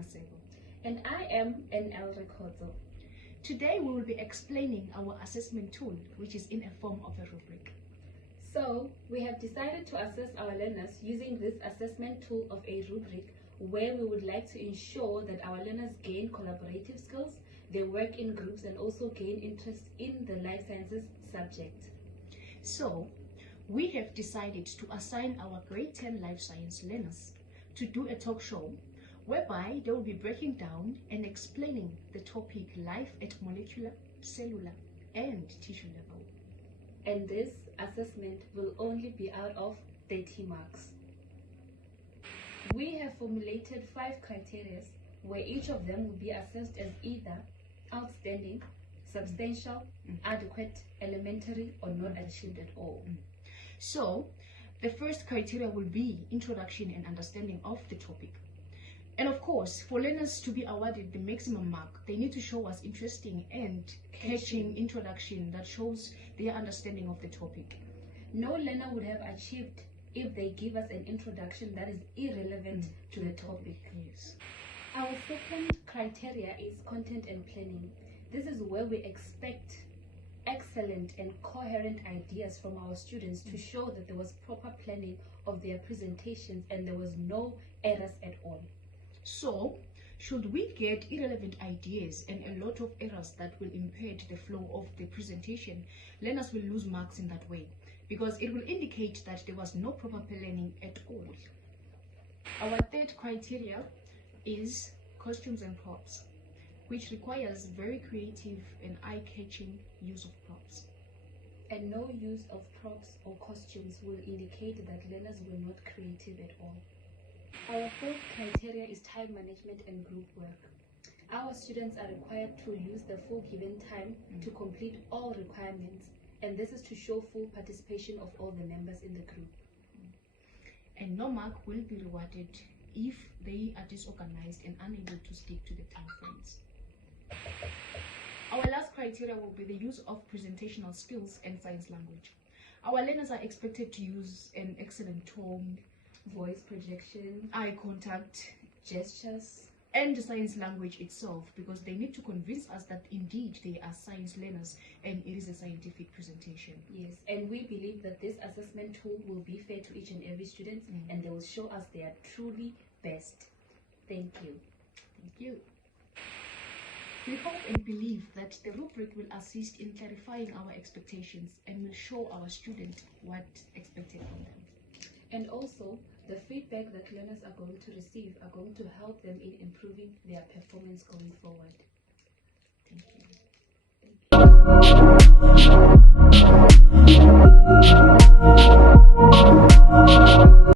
Masego. And I am NL Rekoto. Today we will be explaining our assessment tool, which is in a form of a rubric. So, we have decided to assess our learners using this assessment tool of a rubric, where we would like to ensure that our learners gain collaborative skills, they work in groups, and also gain interest in the life sciences subject. So, we have decided to assign our grade 10 life science learners to do a talk show whereby they will be breaking down and explaining the topic life at molecular, cellular, and tissue level. And this assessment will only be out of 30 marks. We have formulated 5 criteria where each of them will be assessed as either outstanding, substantial, adequate, elementary, or not achieved at all. So, the first criteria will be introduction and understanding of the topic. And of course, for learners to be awarded the maximum mark, they need to show us interesting and catching introduction that shows their understanding of the topic. No learner would have achieved if they give us an introduction that is irrelevant to the topic. Yes. Our second criteria is content and planning. This is where we expect excellent and coherent ideas from our students to show that there was proper planning of their presentations and there was no errors at all. So, should we get irrelevant ideas and a lot of errors that will impede the flow of the presentation, learners will lose marks in that way, because it will indicate that there was no proper planning at all. Our third criteria is costumes and props, which requires very creative and eye-catching use of props. And no use of props or costumes will indicate that learners were not creative at all. Our fourth criteria is time management and group work. Our students are required to use the full given time to complete all requirements, and this is to show full participation of all the members in the group. And no mark will be rewarded if they are disorganized and unable to stick to the time frames. Our last criteria will be the use of presentational skills and science language. Our learners are expected to use an excellent tone, voice projection, eye contact, gestures, and the science language itself, because they need to convince us that indeed they are science learners and it is a scientific presentation. Yes, and we believe that this assessment tool will be fair to each and every student and they will show us they are truly best. Thank you. Thank you. We hope and believe that the rubric will assist in clarifying our expectations and will show our students what expected from them. And also, the feedback that learners are going to receive are going to help them in improving their performance going forward. Thank you.